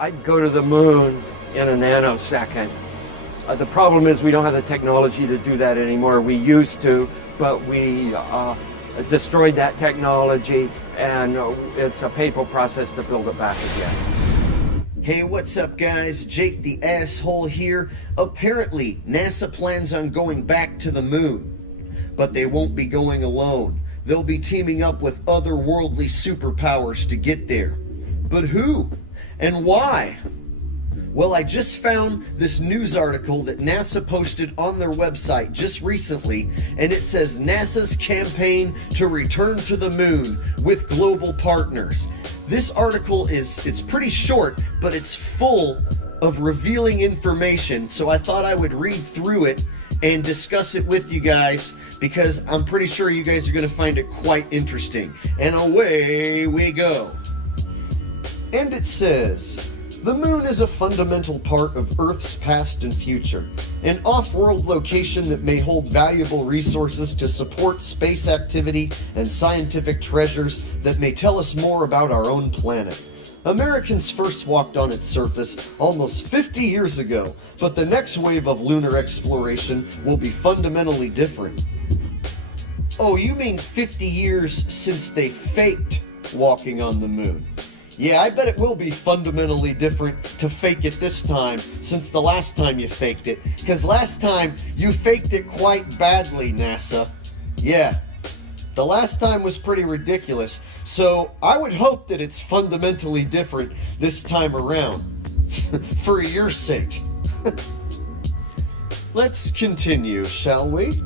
I'd go to the moon in a nanosecond. The problem is we don't have the technology to do that anymore. We used to, but we destroyed that technology, and it's a painful process to build it back again. Hey, what's up guys? Jake the Asshole here. Apparently, NASA plans on going back to the moon, but they won't be going alone. They'll be teaming up with otherworldly superpowers to get there. But who? And why? Well, I just found this news article that NASA posted on their website just recently, and it says NASA's campaign to return to the moon with global partners. This article it's pretty short, but it's full of revealing information, so I thought I would read through it and discuss it with you guys, because I'm pretty sure you guys are going to find it quite interesting. And away we go. And it says, the moon is a fundamental part of Earth's past and future, an off-world location that may hold valuable resources to support space activity and scientific treasures that may tell us more about our own planet. Americans first walked on its surface almost 50 years ago, but the next wave of lunar exploration will be fundamentally different. Oh, you mean 50 years since they faked walking on the moon? Yeah, I bet it will be fundamentally different to fake it this time, since the last time you faked it. Because last time, you faked it quite badly, NASA. Yeah, the last time was pretty ridiculous, so I would hope that it's fundamentally different this time around. For your sake. Let's continue, shall we?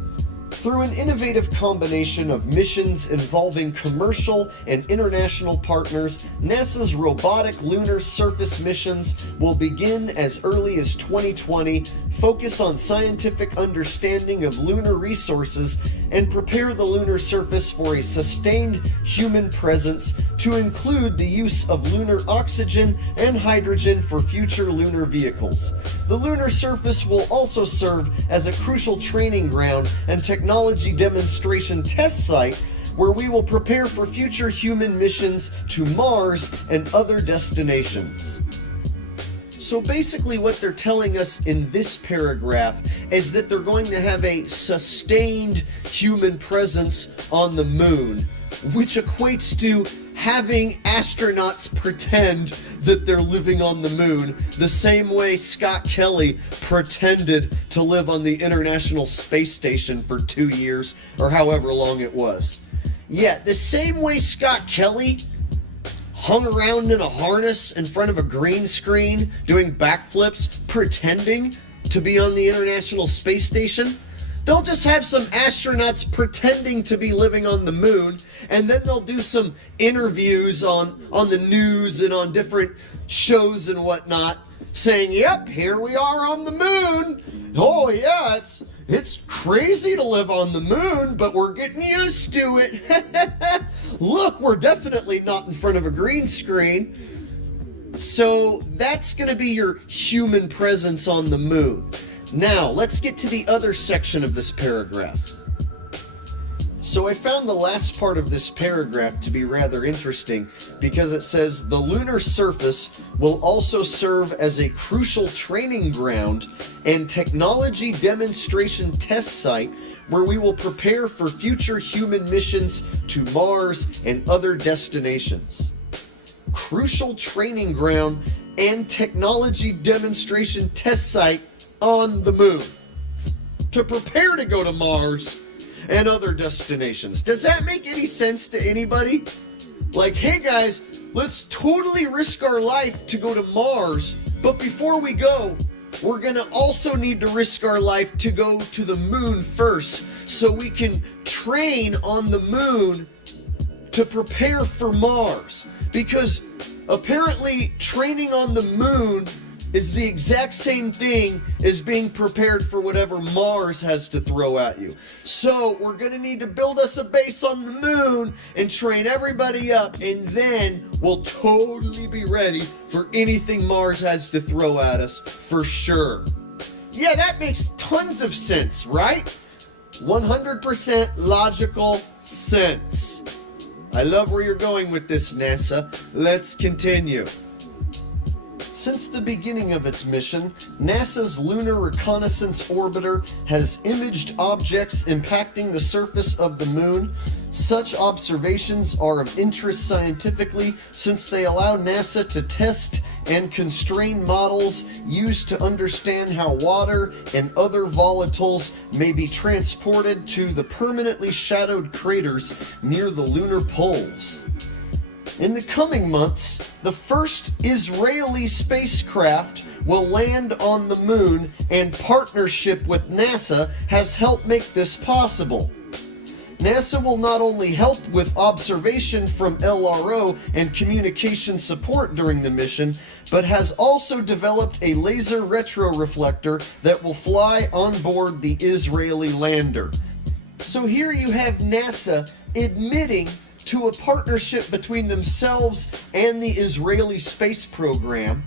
Through an innovative combination of missions involving commercial and international partners, NASA's robotic lunar surface missions will begin as early as 2020, focus on scientific understanding of lunar resources, and prepare the lunar surface for a sustained human presence, to include the use of lunar oxygen and hydrogen for future lunar vehicles. The lunar surface will also serve as a crucial training ground and technology demonstration test site where we will prepare for future human missions to Mars and other destinations. So basically what they're telling us in this paragraph is that they're going to have a sustained human presence on the moon, which equates to having astronauts pretend that they're living on the moon, the same way Scott Kelly pretended to live on the International Space Station for 2 years, or however long it was. Yeah, the same way Scott Kelly hung around in a harness in front of a green screen doing backflips, pretending to be on the International Space Station. They'll just have some astronauts pretending to be living on the moon, and then they'll do some interviews on the news and on different shows and whatnot, saying, yep, here we are on the moon. Oh yeah, it's crazy to live on the moon, but we're getting used to it. Look, we're definitely not in front of a green screen. So that's going to be your human presence on the moon. Now, let's get to the other section of this paragraph. So I found the last part of this paragraph to be rather interesting because it says the lunar surface will also serve as a crucial training ground and technology demonstration test site where we will prepare for future human missions to Mars and other destinations. Crucial training ground and technology demonstration test site on the moon to prepare to go to Mars and other destinations. Does that make any sense to anybody? Like, hey guys, let's totally risk our life to go to Mars, but before we go, we're gonna also need to risk our life to go to the moon first so we can train on the moon to prepare for Mars. Because apparently training on the moon is the exact same thing as being prepared for whatever Mars has to throw at you. So we're going to need to build us a base on the moon and train everybody up, and then we'll totally be ready for anything Mars has to throw at us for sure. Yeah, that makes tons of sense, right? 100% logical sense. I love where you're going with this, NASA. Let's continue. Since the beginning of its mission, NASA's Lunar Reconnaissance Orbiter has imaged objects impacting the surface of the moon. Such observations are of interest scientifically since they allow NASA to test and constrain models used to understand how water and other volatiles may be transported to the permanently shadowed craters near the lunar poles. In the coming months, the first Israeli spacecraft will land on the moon, and partnership with NASA has helped make this possible. NASA will not only help with observation from LRO and communication support during the mission, but has also developed a laser retroreflector that will fly on board the Israeli lander. So here you have NASA admitting to a partnership between themselves and the Israeli space program,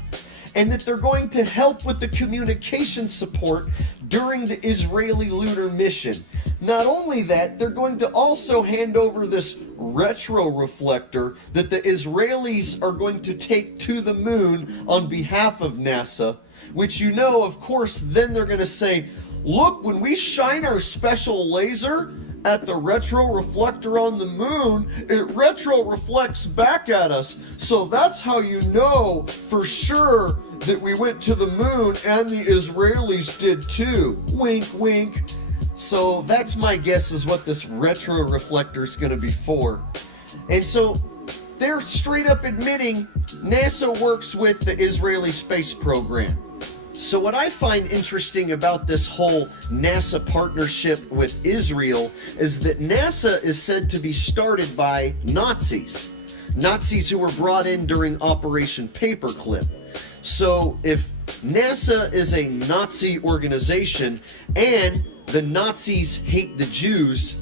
and that they're going to help with the communication support during the Israeli lunar mission. Not only that, they're going to also hand over this retroreflector that the Israelis are going to take to the moon on behalf of NASA, which you know, of course, then they're going to say, look, when we shine our special laser at the retroreflector on the moon, it retroreflects back at us. So that's how you know for sure that we went to the moon, and the Israelis did too. Wink, wink. So that's my guess is what this retroreflector is going to be for. And so they're straight up admitting NASA works with the Israeli space program. So what I find interesting about this whole NASA partnership with Israel is that NASA is said to be started by Nazis. Nazis who were brought in during Operation Paperclip. So if NASA is a Nazi organization and the Nazis hate the Jews,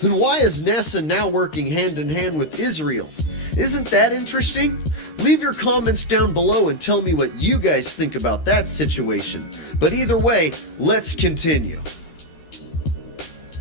then why is NASA now working hand in hand with Israel? Isn't that interesting? Leave your comments down below and tell me what you guys think about that situation. But either way, let's continue.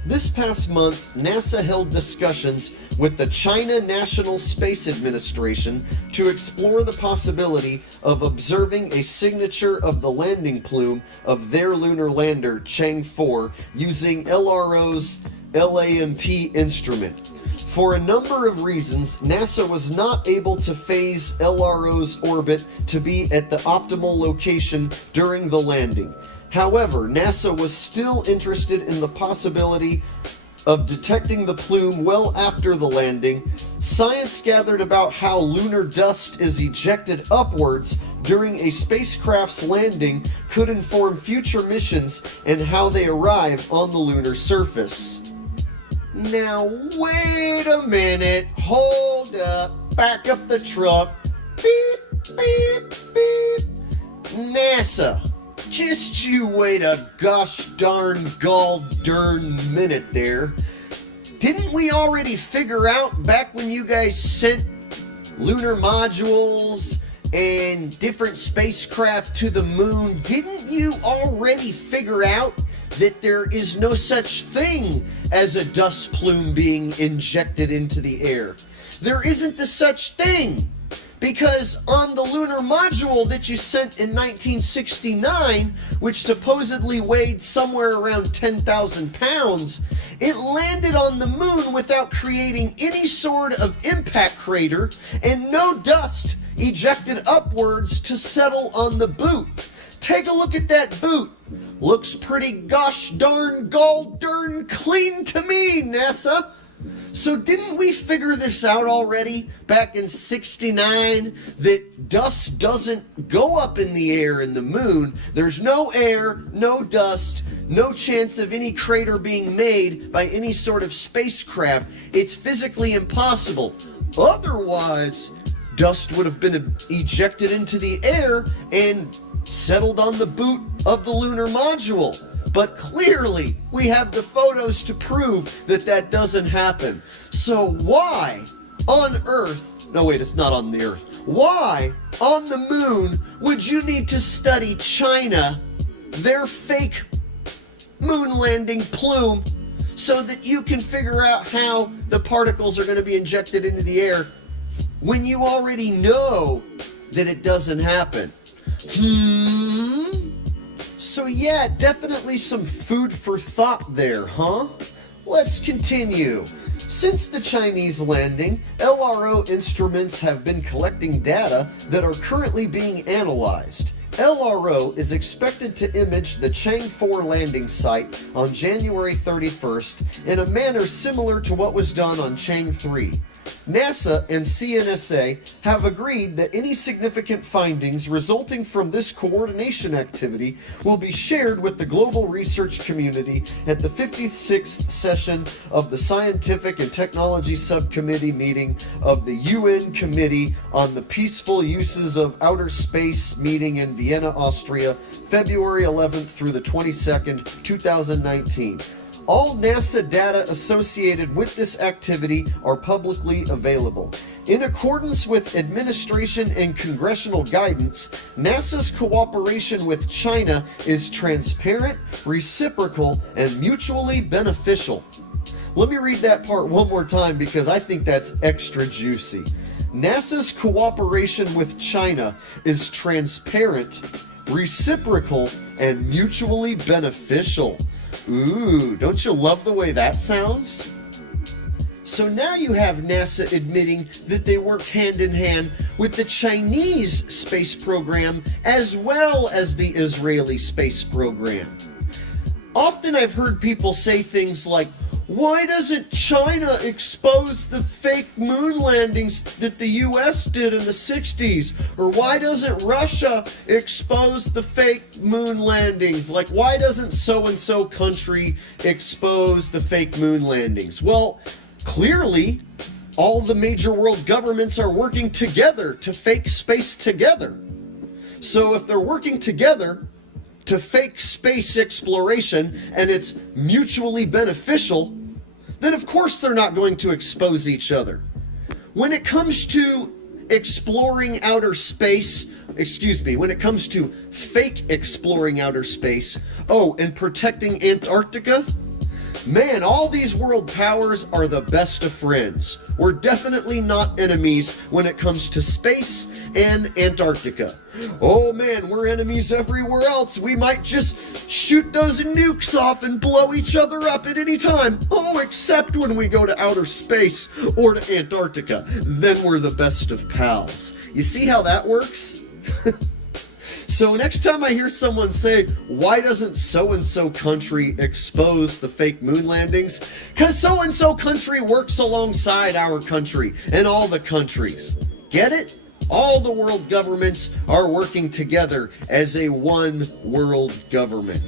This past month, NASA held discussions with the China National Space Administration to explore the possibility of observing a signature of the landing plume of their lunar lander, Chang'e 4, using LRO's LAMP instrument. For a number of reasons, NASA was not able to phase LRO's orbit to be at the optimal location during the landing. However, NASA was still interested in the possibility of detecting the plume well after the landing. Science gathered about how lunar dust is ejected upwards during a spacecraft's landing could inform future missions and how they arrive on the lunar surface. Now, wait a minute, hold up, back up the truck, beep, beep, beep. NASA, just you wait a gosh darn gall darn minute there. Didn't we already figure out back when you guys sent lunar modules and different spacecraft to the moon, didn't you already figure out that there is no such thing as a dust plume being injected into the air? There isn't a such thing, because on the lunar module that you sent in 1969, which supposedly weighed somewhere around 10,000 pounds, it landed on the moon without creating any sort of impact crater and no dust ejected upwards to settle on the boot. Take a look at that boot. Looks pretty gosh darn gall darn clean to me, NASA. So didn't we figure this out already back in '69 that dust doesn't go up in the air in the moon? There's no air, no dust, no chance of any crater being made by any sort of spacecraft. It's physically impossible. Otherwise, dust would have been ejected into the air and settled on the boot of the lunar module. But clearly, we have the photos to prove that that doesn't happen. So why on Earth, no wait, it's not on the Earth, why on the moon would you need to study China, their fake moon landing plume, so that you can figure out how the particles are going to be injected into the air when you already know that it doesn't happen? So yeah, definitely some food for thought there, huh? Let's continue. Since the Chinese landing, LRO instruments have been collecting data that are currently being analyzed. LRO is expected to image the Chang 4 landing site on January 31st in a manner similar to what was done on Chang 3. NASA and CNSA have agreed that any significant findings resulting from this coordination activity will be shared with the global research community at the 56th session of the Scientific and Technology Subcommittee meeting of the UN Committee on the Peaceful Uses of Outer Space meeting in Vienna, Austria, February 11th through the 22nd, 2019. All NASA data associated with this activity are publicly available. In accordance with administration and congressional guidance, NASA's cooperation with China is transparent, reciprocal, and mutually beneficial. Let me read that part one more time because I think that's extra juicy. NASA's cooperation with China is transparent, reciprocal, and mutually beneficial. Ooh, don't you love the way that sounds? So now you have NASA admitting that they work hand in hand with the Chinese space program as well as the Israeli space program. Often I've heard people say things like, why doesn't China expose the fake moon landings that the US did in the 60s? Or why doesn't Russia expose the fake moon landings? Like, why doesn't so-and-so country expose the fake moon landings? Well, clearly, all the major world governments are working together to fake space together. So if they're working together to fake space exploration and it's mutually beneficial, then of course they're not going to expose each other. When it comes to exploring outer space, when it comes to fake exploring outer space, and protecting Antarctica, man, all these world powers are the best of friends. We're definitely not enemies when it comes to space and Antarctica. Oh man, we're enemies everywhere else. We might just shoot those nukes off and blow each other up at any time. Oh, except when we go to outer space or to Antarctica. Then we're the best of pals. You see how that works? So next time I hear someone say, why doesn't so-and-so country expose the fake moon landings? Because so-and-so country works alongside our country and all the countries. Get it? All the world governments are working together as a one world government.